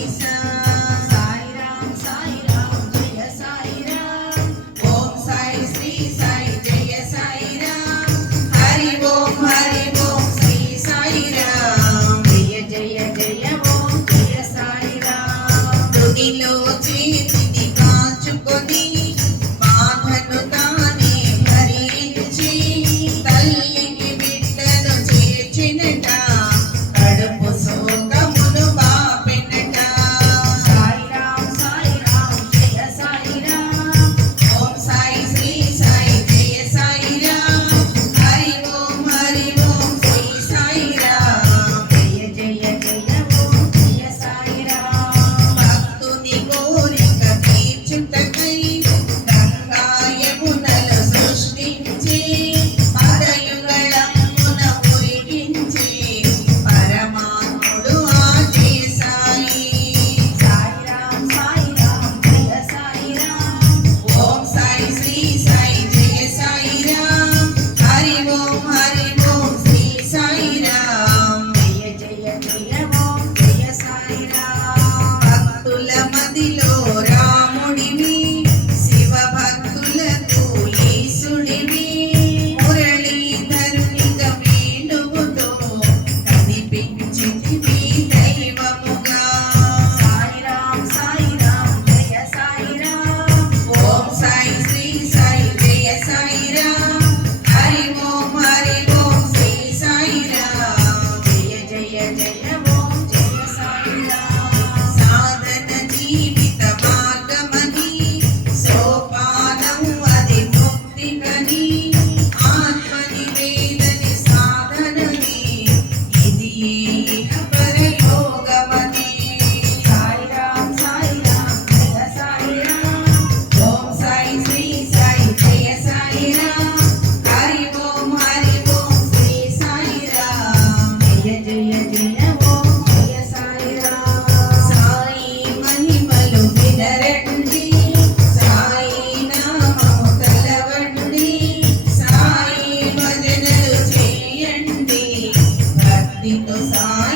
Lisa. The Santo